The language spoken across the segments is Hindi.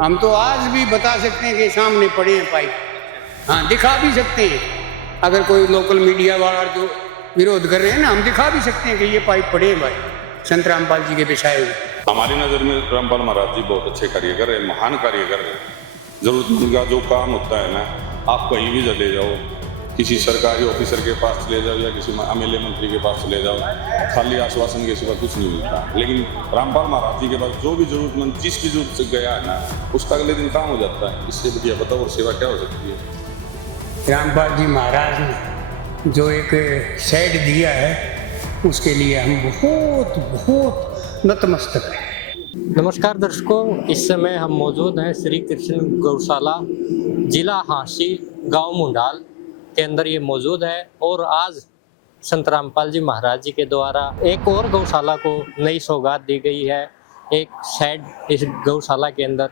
हम तो आज भी बता सकते हैं कि सामने पड़े हैं पाइप, हाँ दिखा भी सकते हैं। अगर कोई लोकल मीडिया वाला जो विरोध कर रहे हैं ना, हम दिखा भी सकते हैं कि ये पाइप पड़े हैं भाई, संत रामपाल जी के बिछाए हुए। हमारी नज़र में रामपाल महाराज जी बहुत अच्छे कार्य कर रहे हैं, महान कार्य कर रहे हैं। जरूरतमंद का जो काम होता है ना, आप कहीं भी चले जाओ, किसी सरकारी ऑफिसर के पास चले जाओ या किसी एमएलए मंत्री के पास चले जाओ, खाली आश्वासन के सिवा कुछ नहीं मिलता। लेकिन रामपाल महाराज जी के पास जो भी जरूरतमंद जिस भी जरूरत से गया है ना, उसका अगले दिन काम हो जाता है। इससे बढ़िया बताओ और सेवा क्या हो सकती है। रामपाल जी महाराज ने जो एक शेड दिया है, उसके लिए हम बहुत बहुत नतमस्तक हैं। नमस्कार दर्शकों, इस समय हम मौजूद हैं श्री कृष्ण गौशाला, जिला हांसी, गांव मुंडाल के अंदर ये मौजूद है। और आज संत रामपाल जी महाराज जी के द्वारा एक और गौशाला को नई सौगात दी गई है। एक शेड इस गौशाला के अंदर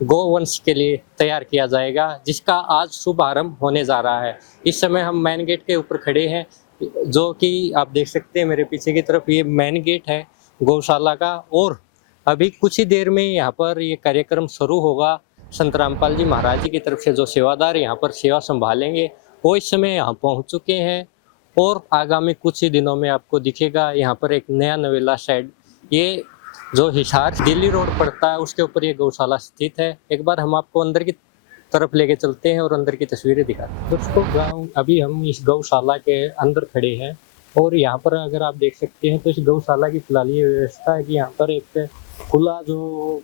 गौवंश के लिए तैयार किया जाएगा, जिसका आज शुभारंभ होने जा रहा है। इस समय हम मेन गेट के ऊपर खड़े हैं, जो कि आप देख सकते हैं मेरे पीछे की तरफ ये मेन गेट है गौशाला का। और अभी कुछ ही देर में यहाँ पर ये कार्यक्रम शुरू होगा। संत रामपाल जी महाराज जी की तरफ से जो सेवादार यहाँ पर सेवा संभालेंगे वो इस समय यहाँ पहुँच चुके हैं। और आगामी कुछ ही दिनों में आपको दिखेगा यहाँ पर एक नया नवेला शेड, ये जो हिसार दिल्ली रोड पड़ता है उसके ऊपर ये गौशाला स्थित है। एक बार हम आपको अंदर की तरफ लेके चलते हैं और अंदर की तस्वीरें दिखाते हैं। दोस्तों अभी हम इस गौशाला के अंदर खड़े हैं और यहाँ पर अगर आप देख सकते हैं तो इस गौशाला की फिलहाल ये व्यवस्था है कि यहाँ पर एक खुला जो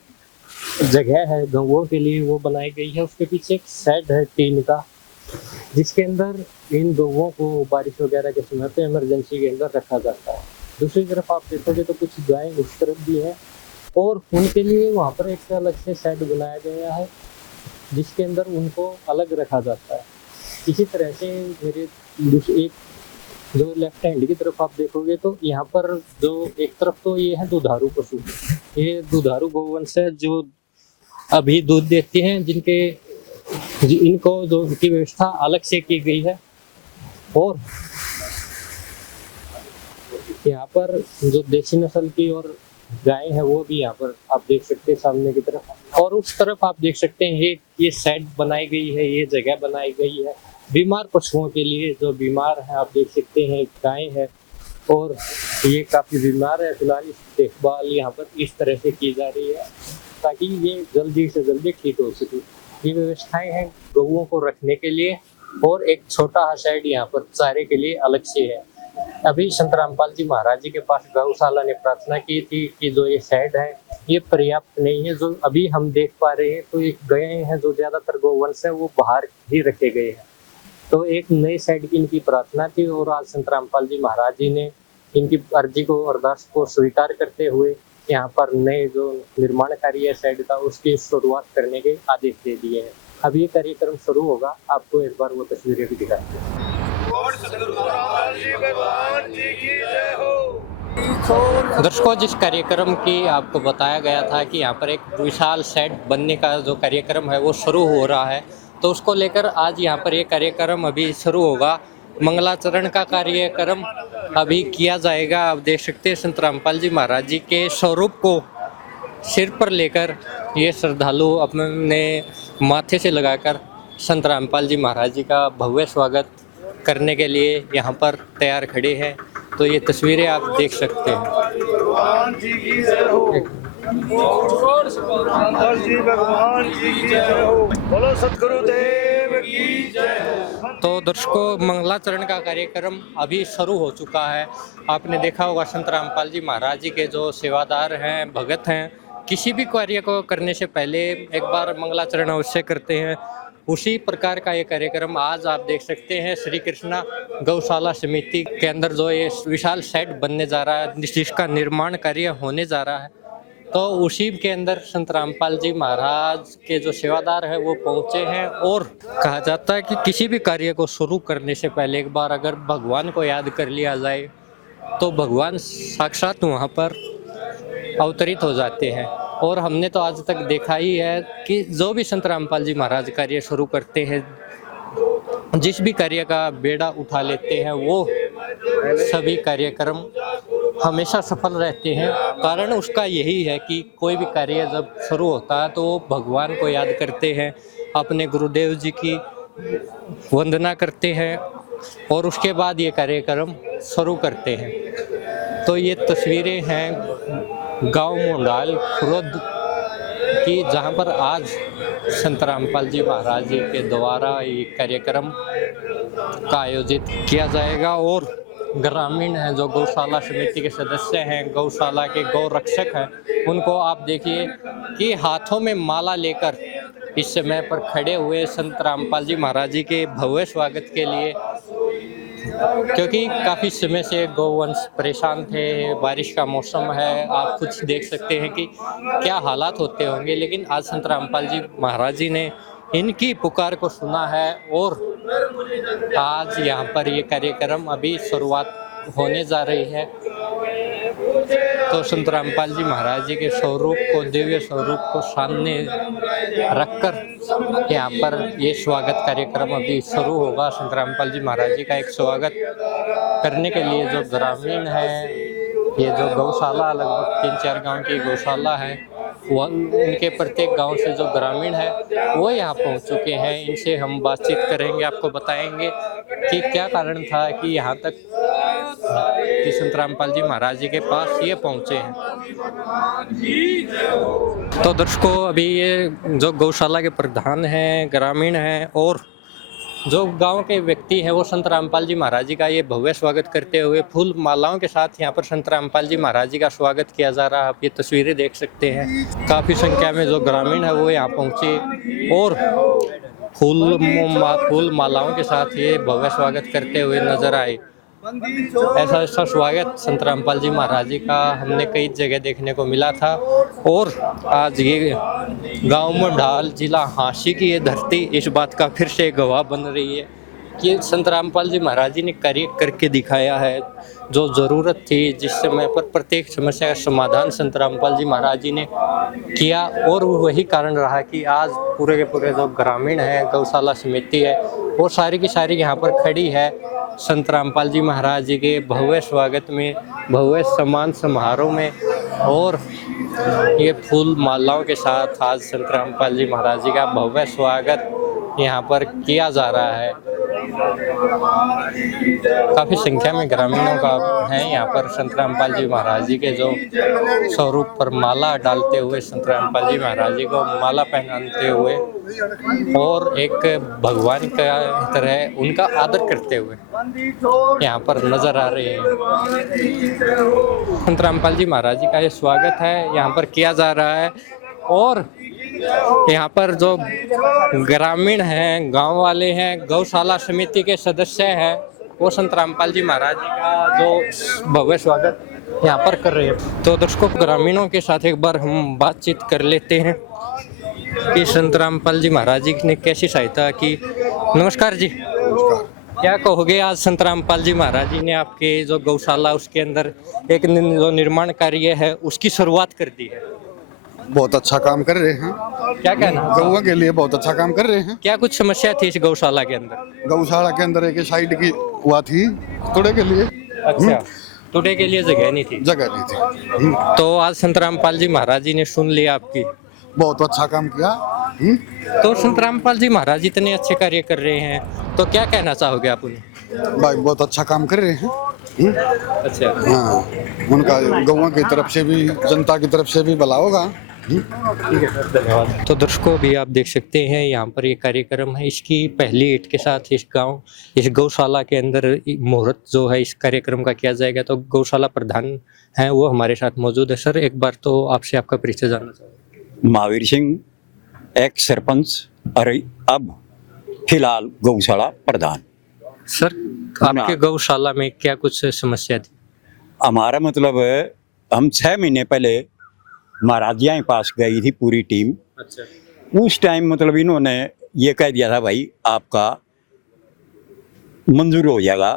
जगह है गौओं के लिए वो बनाई गई है। उसके पीछे एक शेड है टीन का, जिसके अंदर इन गौओं को बारिश वगैरह के समय पे इमरजेंसी के अंदर रखा जाता है। दूसरी तरफ आप देखोगे तो कुछ गायें उस तरफ भी है और उनके लिए वहाँ पर एक अलग से शेड बनाया गया है, जिसके अंदर उनको अलग रखा जाता है। इसी तरह से मेरे एक जो लेफ्ट हैंड की तरफ आप देखोगे तो यहाँ पर जो एक तरफ तो ये है दुधारू पशु, ये दुधारू गौवंश है जो अभी दूध देती हैं, इनको जो की व्यवस्था अलग से की गई है। और यहाँ पर जो देसी नस्ल की और गाय है वो भी यहाँ पर आप देख सकते हैं सामने की तरफ। और उस तरफ आप देख सकते हैं ये शेड बनाई गई है, ये जगह बनाई गई है बीमार पशुओं के लिए। जो बीमार है आप देख सकते हैं गाय है और ये काफी बीमार है। फिलहाल इस देखभाल यहाँ पर इस तरह से की जा रही है ताकि ये जल्दी से जल्दी ठीक हो सके। ये व्यवस्थाएं हैं गौओं को रखने के लिए और एक छोटा शेड यहाँ पर चारे के लिए अलग से है। अभी संत रामपाल जी महाराज जी के पास गौशाला ने प्रार्थना की थी कि जो ये शेड है ये पर्याप्त नहीं है। जो अभी हम देख पा रहे हैं तो एक गायें हैं जो ज्यादातर गौवंश है वो बाहर ही रखे गए हैं, तो एक नए शेड की इनकी प्रार्थना थी। और आज संत रामपाल जी महाराज जी ने इनकी अर्जी को, अरदास को स्वीकार करते हुए यहाँ पर नए जो निर्माण कार्य है शेड का उसकी शुरुआत करने के आदेश दे दिए हैं। अब ये कार्यक्रम शुरू होगा, आपको एक बार वो तस्वीरें भी दिखाते हैं। दर्शकों, जिस कार्यक्रम की आपको बताया गया था कि यहाँ पर एक विशाल शेड बनने का जो कार्यक्रम है वो शुरू हो रहा है, तो उसको लेकर आज यहाँ पर ये कार्यक्रम अभी शुरू होगा। मंगलाचरण का कार्यक्रम अभी किया जाएगा। आप देख सकते हैं संत रामपाल जी महाराज जी के स्वरूप को सिर पर लेकर ये श्रद्धालु अपने माथे से लगाकर संत रामपाल जी महाराज जी का भव्य स्वागत करने के लिए यहाँ पर तैयार खड़े हैं। तो ये तस्वीरें आप देख सकते हैं। भगवान जी की जय हो, भगवान जी की जय हो, बोलो सतगुरुदेव की जय हो। तो दर्शकों, मंगलाचरण का कार्यक्रम अभी शुरू हो चुका है। आपने देखा होगा संत रामपाल जी महाराज जी के जो सेवादार हैं, भगत हैं, किसी भी कार्य को करने से पहले एक बार मंगलाचरण अवश्य करते हैं। उसी प्रकार का ये कार्यक्रम आज आप देख सकते हैं श्री कृष्णा गौशाला समिति के अंदर जो ये विशाल शेड बनने जा रहा है, जिसका निर्माण कार्य होने जा रहा है, तो उसी के अंदर संत रामपाल जी महाराज के जो सेवादार है वो पहुंचे हैं। और कहा जाता है कि किसी भी कार्य को शुरू करने से पहले एक बार अगर भगवान को याद कर लिया जाए तो भगवान साक्षात वहाँ पर अवतरित हो जाते हैं। और हमने तो आज तक देखा ही है कि जो भी संत रामपाल जी महाराज कार्य शुरू करते हैं, जिस भी कार्य का बेड़ा उठा लेते हैं, वो सभी कार्यक्रम हमेशा सफल रहते हैं। कारण उसका यही है कि कोई भी कार्य जब शुरू होता है तो वो भगवान को याद करते हैं, अपने गुरुदेव जी की वंदना करते हैं और उसके बाद ये कार्यक्रम शुरू करते हैं। तो ये तस्वीरें हैं गांव मुंडाल खुर्द की, जहां पर आज संत रामपाल जी महाराज जी के द्वारा ये कार्यक्रम का आयोजित किया जाएगा। और ग्रामीण हैं जो गौशाला समिति के सदस्य हैं, गौशाला के गौ रक्षक हैं, उनको आप देखिए कि हाथों में माला लेकर इस समय पर खड़े हुए संत रामपाल जी महाराज जी के भव्य स्वागत के लिए, क्योंकि काफ़ी समय से गौवंश परेशान थे, बारिश का मौसम है, आप कुछ देख सकते हैं कि क्या हालात होते होंगे। लेकिन आज संत रामपाल जी महाराज जी ने इनकी पुकार को सुना है और आज यहाँ पर ये कार्यक्रम अभी शुरुआत होने जा रही है। तो संत रामपाल जी महाराज जी के स्वरूप को, दिव्य स्वरूप को सामने रखकर यहाँ पर ये स्वागत कार्यक्रम अभी शुरू होगा। संत रामपाल जी महाराज जी का एक स्वागत करने के लिए जो ग्रामीण है, ये जो गौशाला लगभग 3-4 गांव की गौशाला है, वो उनके प्रत्येक गांव से जो ग्रामीण है वो यहाँ पहुँच चुके हैं। इनसे हम बातचीत करेंगे, आपको बताएंगे कि क्या कारण था कि यहाँ तक कि संत रामपाल जी महाराज जी के पास ये पहुँचे हैं। तो दर्शकों, अभी ये जो गौशाला के प्रधान हैं, ग्रामीण हैं और जो गांव के व्यक्ति हैं, वो संत रामपाल जी महाराज जी का ये भव्य स्वागत करते हुए फूल मालाओं के साथ यहाँ पर संत रामपाल जी महाराज जी का स्वागत किया जा रहा है। आप ये तस्वीरें देख सकते हैं, काफ़ी संख्या में जो ग्रामीण है वो यहाँ पहुँचे और फूल मालाओं के साथ ये भव्य स्वागत करते हुए नजर आए। ऐसा स्वागत संत रामपाल जी महाराज जी का हमने कई जगह देखने को मिला था और आज ये गांव मुंडाल जिला हांसी की ये धरती इस बात का फिर से गवाह बन रही है कि संत रामपाल जी महाराज जी ने कार्य करके दिखाया है। जो ज़रूरत थी, जिस समय पर प्रत्येक समस्या का समाधान संत रामपाल जी महाराज जी ने किया और वही कारण रहा कि आज पूरे के पूरे जो ग्रामीण हैं, गौशाला समिति है, वो सारी की सारी यहाँ पर खड़ी है संत रामपाल जी महाराज जी के भव्य स्वागत में, भव्य सम्मान समारोह में। और ये फूल मालाओं के साथ आज संत रामपाल जी महाराज जी का भव्य स्वागत यहाँ पर किया जा रहा है। काफ़ी संख्या में ग्रामीणों का है यहाँ पर संत रामपाल जी महाराज जी के जो स्वरूप पर माला डालते हुए, संत रामपाल जी महाराज जी को माला पहनाते हुए और एक भगवान का तरह उनका आदर करते हुए यहाँ पर नजर आ रहे हैं। संत रामपाल जी महाराज जी का ये स्वागत है यहाँ पर किया जा रहा है और यहाँ पर जो ग्रामीण हैं, गांव वाले हैं, गौशाला समिति के सदस्य हैं, वो संत रामपाल जी महाराज जी का जो भव्य स्वागत यहाँ पर कर रहे हैं। तो दर्शकों, ग्रामीणों के साथ एक बार हम बातचीत कर लेते हैं कि संत रामपाल जी महाराज जी ने कैसी सहायता की। नमस्कार जी। क्या कहोगे, आज संत रामपाल जी महाराज जी ने आपके जो गौशाला उसके अंदर एक जो निर्माण कार्य है उसकी शुरुआत कर दी है। बहुत अच्छा काम कर रहे हैं। क्या कहना, गौवा के लिए बहुत अच्छा काम कर रहे हैं। क्या कुछ समस्या थी इस गौशाला के अंदर? गौशाला के अंदर एक साइड की हुआ थी थोड़े के लिए। अच्छा, टूटे के लिए जगह नहीं थी। जगह नहीं थी। तो आज संत रामपाल जी महाराज जी ने सुन लिया आपकी, बहुत अच्छा काम किया। तो संत रामपाल जी महाराज इतने अच्छे कार्य कर रहे हैं, तो क्या कहना चाहोगे आप उन्हें? भाई बहुत अच्छा काम कर रहे हैं। अच्छा, हाँ, उनका गौवा की तरफ से भी, जनता की तरफ से भी भला होगा। ठीक है सर, धन्यवाद। तो दर्शकों, भी आप देख सकते हैं यहाँ पर ये कार्यक्रम है, इसकी पहली ईंट के साथ इस गौशाला के अंदर मुहूर्त जो है इस कार्यक्रम का किया जाएगा। तो गौशाला प्रधान हैं वो हमारे साथ मौजूद है। सर, एक बार तो आपसे आपका परिचय जानना चाहूँगा। महावीर सिंह, एक्स सरपंच और अब फिलहाल गौशाला प्रधान। सर, आपके गौशाला में क्या कुछ समस्या थी? हमारा मतलब है, हम 6 महीने पहले महाराज जी के पास गई थी पूरी टीम। अच्छा। उस टाइम मतलब इन्होंने ये कह दिया था, भाई आपका मंजूर हो जाएगा,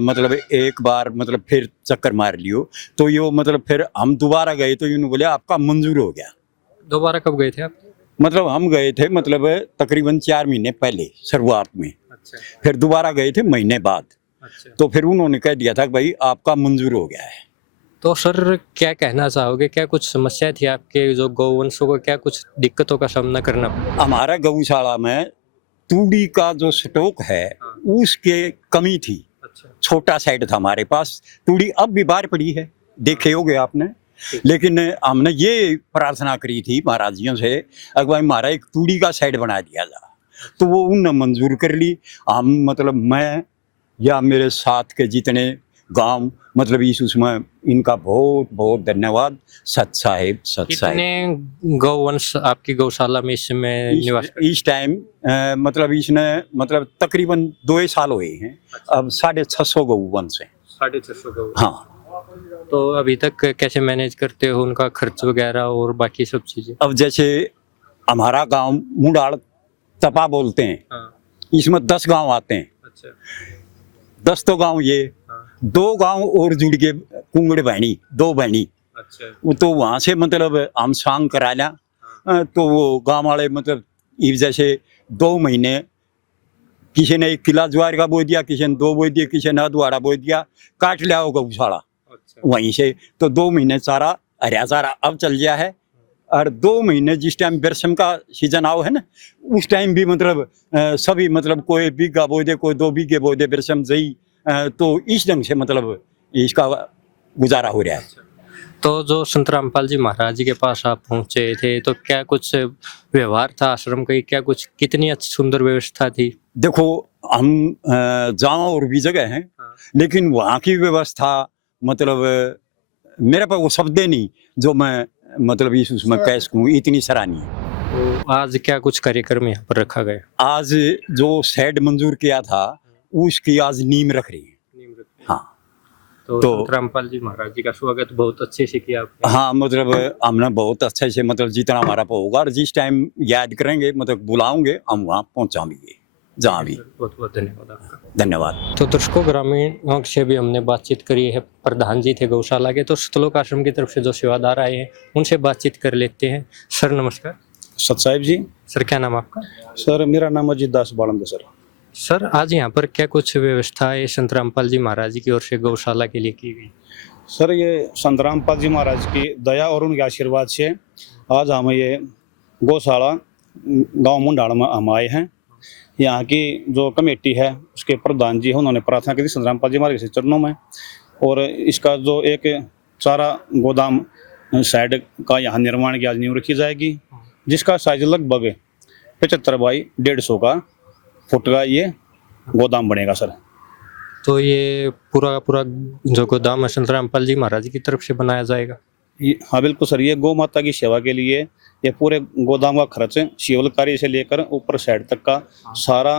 मतलब एक बार मतलब फिर चक्कर मार लियो। तो यो मतलब फिर हम दोबारा गए तो इन्होंने बोले आपका मंजूर हो गया। दोबारा कब गए थे आप? मतलब हम गए थे मतलब तकरीबन 4 महीने पहले शुरुआत में। अच्छा। फिर दोबारा गए थे महीने बाद। अच्छा। तो फिर उन्होंने कह दिया था कि भाई आपका मंजूर हो गया है। तो सर क्या कहना चाहोगे, क्या कुछ समस्या थी आपके जो गौवंशों को, क्या कुछ दिक्कतों का सामना करना पड़ा? हमारा गौशाला में तूड़ी का जो स्टॉक है उसके कमी थी। अच्छा। छोटा साइड था हमारे पास, तूड़ी अब भी बाहर पड़ी है, देखे होगे आपने। लेकिन हमने ये प्रार्थना करी थी महाराजियों से, अगर हमारा एक तूड़ी का साइड बना दिया जा, तो वो उन्होंने मंजूर कर ली। हम मतलब मैं या मेरे साथ के जितने गांव मतलब इस उसमें इनका बहुत बहुत धन्यवाद। सत साहिब, सत साहिब। कितने गौवंश आपकी गौशाला में इस समय निवास करते हैं? इस टाइम मतलब इसने मतलब तकरीबन 2 साल हुए हैं। अब 650 गौवंश हैं। 650 गौ। हाँ। तो अभी तक कैसे मैनेज करते हो उनका खर्च वगैरह और बाकी सब चीजें? अब जैसे हमारा गांव मुंडाल तपा बोलते हैं, हाँ। इसमें 10 गांव आते हैं। अच्छा। 10 तो गांव ये, हाँ। 2 गांव और जुड़ के कुंगड़ बहनी, 2 बहनी, अच्छा। वो तो वहां से मतलब हम सांग करा लिया। तो वो गांव वाले मतलब जैसे 2 महीने किसी ने 1 किला ज्वार का बो दिया, किसी ने 2 बो दिया, किसी ने अधवाड़ा बो दिया, काट लिया होगा गौशाला अच्छा। वहीं से। तो 2 महीने चारा हरिया चारा अब चल गया है। और 2 महीने जिस टाइम बेरसम का सीजन आओ है ना, उस टाइम भी मतलब सभी मतलब कोई बीघा बो दे, कोई 2 बीघे बो दे बेरसम जई। तो इस ढंग से मतलब इसका गुजारा हो रहा है। तो जो संत रामपाल जी महाराज जी के पास आप पहुंचे थे, तो क्या कुछ व्यवहार था आश्रम का, क्या कुछ कितनी अच्छी सुंदर व्यवस्था थी? देखो हम जहाँ और भी जगह हैं, लेकिन वहाँ की व्यवस्था मतलब मेरे पास वो शब्द नहीं जो मैं मतलब इस उसमें कह सकूँ, इतनी सराहनीय है। तो आज क्या कुछ कार्यक्रम यहाँ पर रखा गया? आज जो शेड मंजूर किया था उसकी आज नींव रख रही है। हाँ। तो संत रामपाल जी महाराज जी का स्वागत बहुत अच्छे से किया आपने? हाँ, मतलब हमने बहुत अच्छे से मतलब जितना हमारा होगा और जिस टाइम याद करेंगे मतलब बुलाओगे हम वहाँ पहुँचाएंगे जहाँ भी। बहुत बहुत धन्यवाद आपका। धन्यवाद। तो दर्शकों, ग्रामीणों से भी हमने बातचीत करी है। प्रधान जी थे गौशाला के, तो सतलोक आश्रम की तरफ से जो सेवादार आए हैं उनसे बातचीत कर लेते हैं। सर नमस्कार। सत साहिब जी। सर क्या नाम आपका? सर मेरा नाम अजीत दास बालंद सर। सर आज यहाँ पर क्या कुछ व्यवस्थाएं संत रामपाल जी महाराज जी की ओर से गौशाला के लिए की गई? सर ये संत रामपाल जी महाराज की दया और उनके आशीर्वाद से आज हम ये गौशाला गांव मुंडाल में हम आए हैं। यहाँ की जो कमेटी है उसके प्रधान जी हैं, उन्होंने प्रार्थना की थी संत रामपाल जी महाराज के चरणों में। और इसका जो एक चारा गोदाम साइड का यहाँ निर्माण की आज नींव रखी जाएगी, जिसका साइज लगभग 75 बाई 150 फुट का ये गोदाम बनेगा सर। तो ये पूरा जो गोदाम है संत रामपाल जी महाराज की तरफ से बनाया जाएगा? हाँ बिल्कुल सर, ये गौ माता की सेवा के लिए ये पूरे गोदाम का खर्च शिवल कार्य से लेकर ऊपर साइड तक का सारा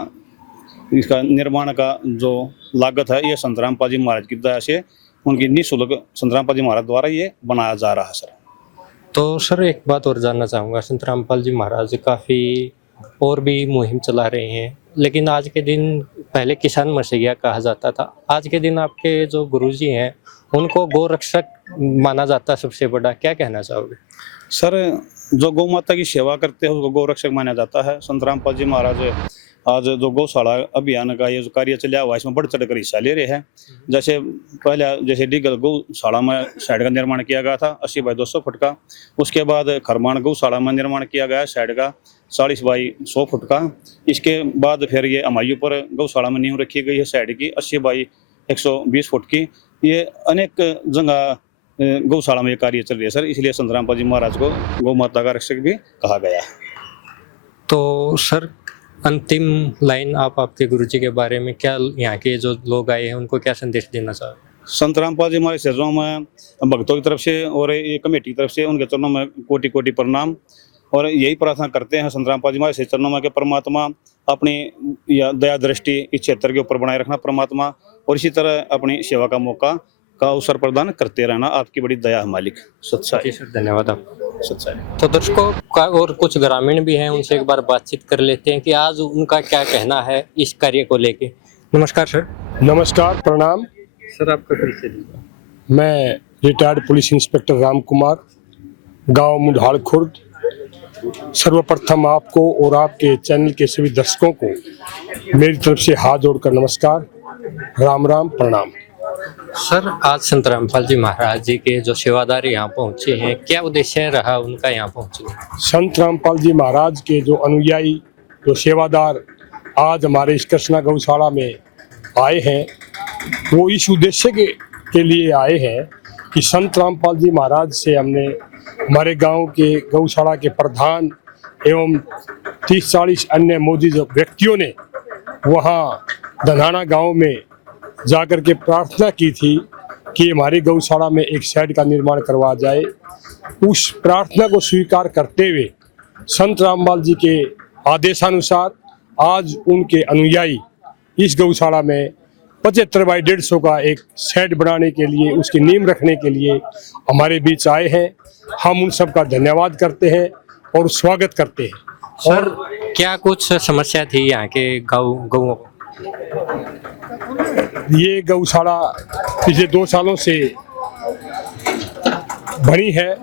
इसका निर्माण का जो लागत है ये संत रामपाल जी महाराज की दया से उनकी निःशुल्क संत रामपाल जी महाराज द्वारा ये बनाया जा रहा है सर। तो सर एक बात और जानना चाहूँगा, संत रामपाल जी महाराज काफ़ी और भी मुहिम चला रहे हैं, लेकिन आज के दिन पहले किसान मसीहा कहा जाता था, आज के दिन आपके जो गुरुजी हैं उनको गोरक्षक माना जाता है सबसे बड़ा, क्या कहना चाहोगे? सर जो गौ माता की सेवा करते हैं उसको गौरक्षक माना जाता है। संत रामपाल जी महाराज आज जो गौशाला अभियान का ये जो कार्य चला हुआ है इसमें बढ़ चढ़ कर हिस्सा ले रहे हैं। जैसे पहले जैसे डीगल गौशाला में साइड का निर्माण किया गया था 80 बाई 200 फुट का, उसके बाद खरमान गौशाला में निर्माण किया गया साइड का 40 बाई 100 फुट का। इसके बाद फिर ये अमायू पर गौशाला में नींव रखी गई है साइड की 80 बाई 120 फुट की। ये अनेक जगह गौशाला में ये कार्य चल रही है सर, इसलिए संत रामपाल जी महाराज को गौ माता का रक्षक भी कहा गया है। तो सर अंतिम लाइन आप आपके गुरुजी के बारे में क्या, यहाँ के जो लोग आए हैं उनको क्या संदेश देना चाहोगे? संत रामपाल जी हमारे चरणों में भक्तों की तरफ से और ये कमेटी की तरफ से उनके चरणों में कोटि कोटि प्रणाम। और यही प्रार्थना करते हैं संत रामपाल जी हमारे चरणों में कि परमात्मा अपनी या दया दृष्टि इस क्षेत्र के ऊपर बनाए रखना परमात्मा, और इसी तरह अपनी सेवा का मौका का अवसर प्रदान करते रहना। आपकी बड़ी दया है मालिक। सच्चाई। धन्यवाद आपका। सच्चाई। तो दर्शकों का और कुछ ग्रामीण भी हैं, उनसे एक बार बातचीत कर लेते हैं कि आज उनका क्या कहना है इस कार्य को लेके। नमस्कार सर। नमस्कार, प्रणाम सर, आपका परिचय दीजिए। मैं retired police inspector Ram Kumar, गांव मुंडाल खुर्द। सर्वप्रथम आपको और आपके चैनल के सभी दर्शकों को मेरी तरफ से हाथ जोड़कर नमस्कार, राम राम, प्रणाम। सर, आज संत रामपाल जी महाराज जी के जो सेवादार यहाँ पहुँचे हैं, क्या उद्देश्य रहा उनका यहाँ पहुँचने? संत रामपाल जी महाराज के जो अनुयायी, जो सेवादार आज हमारे इस कृष्णा गौशाला में आए हैं, वो इस उद्देश्य के लिए आए हैं कि संत रामपाल जी महाराज से हमने हमारे गांव के गौशाला के प्रधान एवं 30-40 अन्य मौजूद व्यक्तियों ने वहाँ धनाना गांव में जाकर के प्रार्थना की थी कि हमारी गौशाला में एक शेड का निर्माण करवा जाए। उस प्रार्थना को स्वीकार करते हुए संत रामपाल जी के आदेशानुसार आज उनके अनुयायी इस गौशाला में 75 बाई 150 का एक शेड बनाने के लिए, उसकी नींव रखने के लिए हमारे बीच आए हैं। हम उन सब का धन्यवाद करते हैं और स्वागत करते हैं। सर, क्या कुछ समस्या थी यहाँ के गौओं? ये गौशाला पिछले 2 सालों से बनी है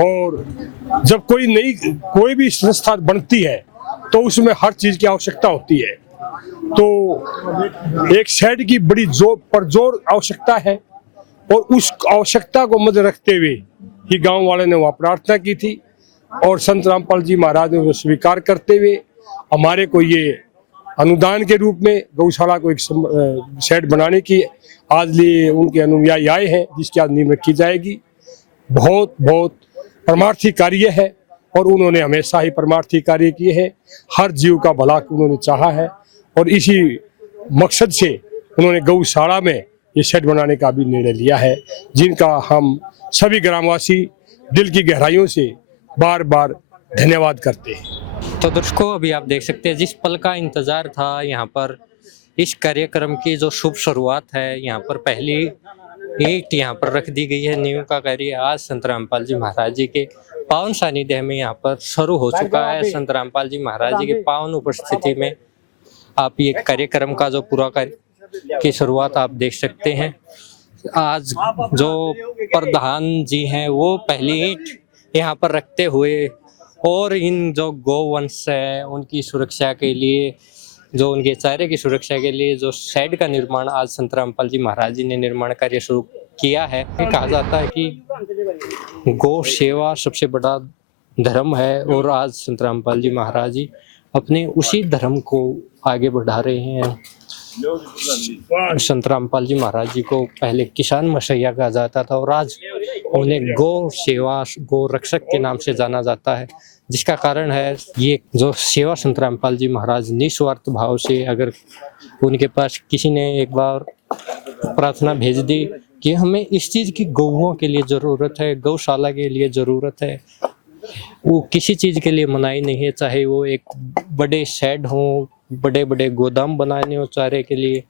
और जब कोई भी संस्था बनती है तो उसमें हर चीज की आवश्यकता होती है। तो एक शेड की बड़ी जोर आवश्यकता है और उस आवश्यकता को मद्देनजर रखते हुए ही गांव वाले ने वहाँ प्रार्थना की थी और संत रामपाल जी महाराज ने वो स्वीकार करते हुए हमारे को ये अनुदान के रूप में गौशाला को एक शेड बनाने की आज लिए उनके अनुयायी आए हैं, जिसकी आज नींव रखी जाएगी। बहुत बहुत परमार्थी कार्य है और उन्होंने हमेशा ही परमार्थी कार्य किए हैं। हर जीव का भला उन्होंने चाहा है और इसी मकसद से उन्होंने गौशाला में ये शेड बनाने का भी निर्णय लिया है, जिनका हम सभी ग्रामवासी दिल की गहराइयों से बार बार धन्यवाद करते हैं। तो दर्शकों, अभी आप देख सकते हैं जिस पल का इंतजार था यहाँ पर इस कार्यक्रम की जो शुभ शुरुआत है, यहाँ पर पहली ईंट यहाँ पर रख दी गई है। नींव का कार्य आज संत रामपाल जी महाराज जी के पावन सानिध्य में यहाँ पर शुरू हो चुका है। संत रामपाल जी महाराज जी के पावन उपस्थिति में आप ये कार्यक्रम का जो पूरा कार्य की शुरुआत आप देख सकते हैं। आज जो प्रधान जी हैं वो पहली ईंट यहाँ पर रखते हुए और इन जो गौवंश है उनकी सुरक्षा के लिए, जो उनके चारे की सुरक्षा के लिए जो शेड का निर्माण आज संत रामपाल जी महाराज जी ने निर्माण कार्य शुरू किया है। कहा जाता है कि गौ सेवा सबसे बड़ा धर्म है और आज संत रामपाल जी महाराज जी अपने उसी धर्म को आगे बढ़ा रहे हैं। संत रामपाल जी महाराज जी को पहले किसान मसैया कहा जाता था और आज उन्हें गौ सेवा, गौ रक्षक के नाम से जाना जाता है, जिसका कारण है ये जो सेवा संत रामपाल जी महाराज निस्वार्थ भाव से, अगर उनके पास किसी ने एक बार प्रार्थना भेज दी कि हमें इस चीज़ की गौओं के लिए ज़रूरत है, गौशाला के लिए ज़रूरत है, वो किसी चीज़ के लिए मनाही नहीं है, चाहे वो एक बड़े शेड हों, बड़े बड़े गोदाम बनाने हो चारे के लिए,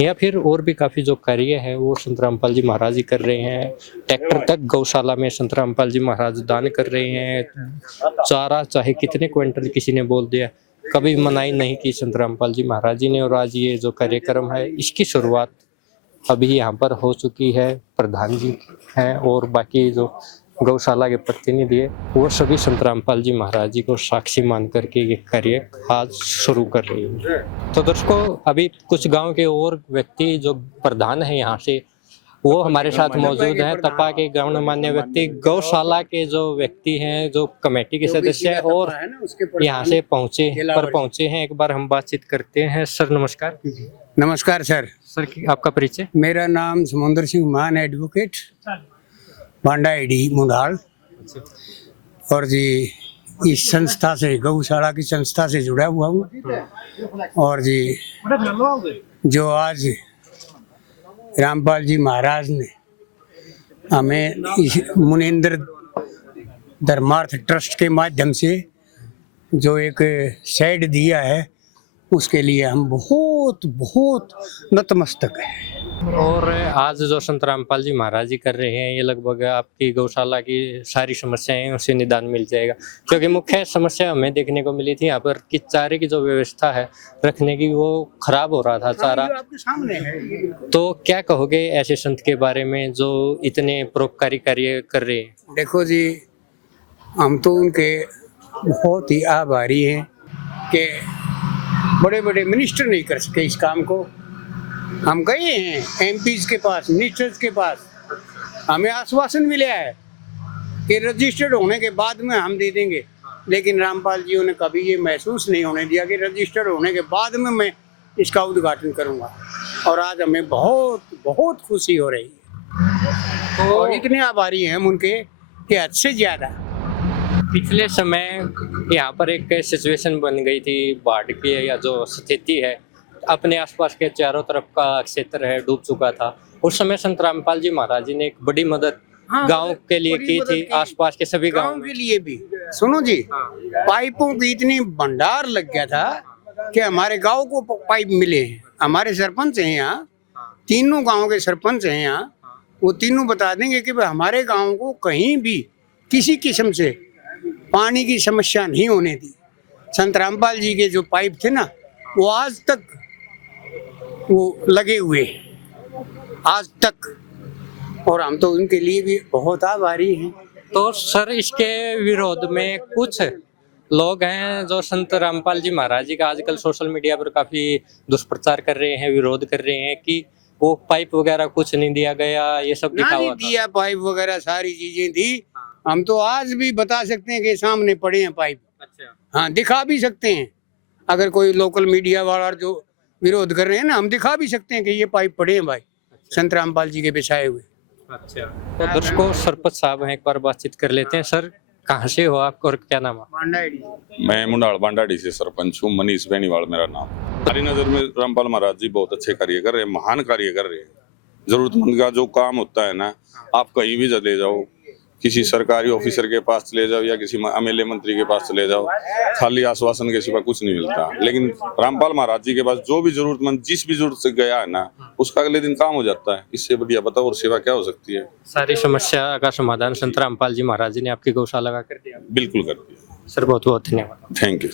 या फिर और भी काफ़ी जो कार्य है वो संत रामपाल जी महाराज जी कर रहे हैं। ट्रैक्टर तक गौशाला में संत रामपाल जी महाराज दान कर रहे हैं। चारा चाहे कितने क्विंटल किसी ने बोल दिया, कभी मनाही नहीं की संत रामपाल जी महाराज जी ने। और आज ये जो कार्यक्रम है इसकी शुरुआत अभी यहाँ पर हो चुकी है। प्रधान जी हैं और बाकी जो गौशाला के प्रतिनिधि है वो सभी संत रामपाल जी महाराज जी को साक्षी मान करके ये कार्य आज शुरू कर रही है। तो दर्शकों, अभी कुछ गांव के और व्यक्ति जो प्रधान है यहाँ से वो हमारे साथ मौजूद हैं। तपा के गणमान्य व्यक्ति, गौशाला के जो व्यक्ति हैं, जो कमेटी के सदस्य हैं और यहाँ से पहुँचे हैं। एक बार हम बातचीत करते हैं। सर नमस्कार। नमस्कार सर। सर आपका परिचय? मेरा नाम समुंदर सिंह मान, एडवोकेट, बांडा एडी मुंडाल, और जी इस संस्था से, गौशाला की संस्था से जुड़ा हुआ हूँ। और जी जो आज रामपाल जी महाराज ने हमें इस मुनींद्र धर्मार्थ ट्रस्ट के माध्यम से जो एक शेड दिया है उसके लिए हम बहुत बहुत नतमस्तक हैं। और आज जो संत रामपाल जी महाराज जी कर रहे हैं ये लगभग आपकी गौशाला की सारी समस्याएं उससे निदान मिल जाएगा, क्योंकि मुख्य समस्या हमें देखने को मिली थी यहाँ पर कि चारे की जो व्यवस्था है रखने की वो खराब हो रहा था चारा। आपके सामने है। तो क्या कहोगे ऐसे संत के बारे में जो इतने परोपकारी कार्य कर रहे हैं? देखो जी, हम तो उनके बहुत ही आभारी हैं कि बड़े बड़े मिनिस्टर नहीं कर सके इस काम को, हम गए हैं एमपीज के पास, मिनिस्टर्स के पास, हमें आश्वासन मिला है कि रजिस्टर्ड होने के बाद में हम दे देंगे, लेकिन रामपाल जी ने कभी ये महसूस नहीं होने दिया कि रजिस्टर्ड होने के बाद में मैं इसका उद्घाटन करूंगा। और आज हमें बहुत बहुत खुशी हो रही है और इतने आभारी हैं हम उनके कि हद से ज़्यादा। पिछले समय यहाँ पर एक सिचुएशन बन गई थी, बाढ़ की या जो स्थिति है, अपने आसपास के चारों तरफ का क्षेत्र है डूब चुका था। उस समय संत रामपाल जी महाराज जी ने एक बड़ी मदद गांव के लिए बड़ी की मदद थी, की। आसपास के सभी गांव गांव के लिए भी सुनो जी, पाइपों की इतनी भंडार लग गया था कि हमारे गांव को पाइप मिले हैं। हमारे सरपंच हैं यहाँ, तीनों गांव के सरपंच हैं यहाँ, वो तीनों बता देंगे कि भाई हमारे गांव को कहीं भी किसी किस्म से पानी की समस्या नहीं होने दी। संत रामपाल जी के जो पाइप थे ना, वो आज तक वो लगे हुए हैं, आज तक, और हम तो उनके लिए भी बहुत आभारी हैं। तो सर, इसके विरोध में कुछ लोग हैं जो संत रामपाल जी महाराज जी का आजकल सोशल मीडिया पर काफी दुष्प्रचार कर रहे हैं, विरोध कर रहे हैं कि वो पाइप वगैरह कुछ नहीं दिया गया, ये सब ना लिखा नहीं हुआ था। दिया, पाइप वगैरह सारी चीजें थी। हम तो आज भी बता सकते हैं कि सामने पड़े हैं पाइप। अच्छा, हाँ, दिखा भी सकते हैं। अगर कोई लोकल मीडिया वाला जो विरोध कर रहे हैं ना, हम दिखा भी सकते हैं कि ये पाइप पड़े हैं भाई, संत रामपाल जी के बिछाए हुए। अच्छा। तो दर्शकों, सरपंच साहब हैं, एक बार बातचीत कर लेते हैं। सर, कहाँ से हो आप और क्या नाम है? मैं मुंडाल बांडाडी से सरपंच हूँ, मनीष बेनीवाल मेरा नाम। हमारी नज़र में रामपाल महाराज जी बहुत अच्छे कार्य कर रहे हैं, महान कार्य कर रहे हैं। जरूरतमंद का जो काम होता है ना, आप कहीं भी चले जाओ, किसी सरकारी ऑफिसर के पास चले जाओ या किसी एमएलए मंत्री के पास चले जाओ, खाली आश्वासन के सिवा कुछ नहीं मिलता। लेकिन रामपाल महाराज जी के पास जो भी जरूरतमंद जिस भी जरूरत से गया है ना, उसका अगले दिन काम हो जाता है। इससे बढ़िया बताओ और सेवा क्या हो सकती है। सारी समस्या का समाधान संत रामपाल जी महाराज जी ने आपकी गौशाला का कर दिया। बिल्कुल कर दिया। सर, बहुत बहुत धन्यवाद। Thank you.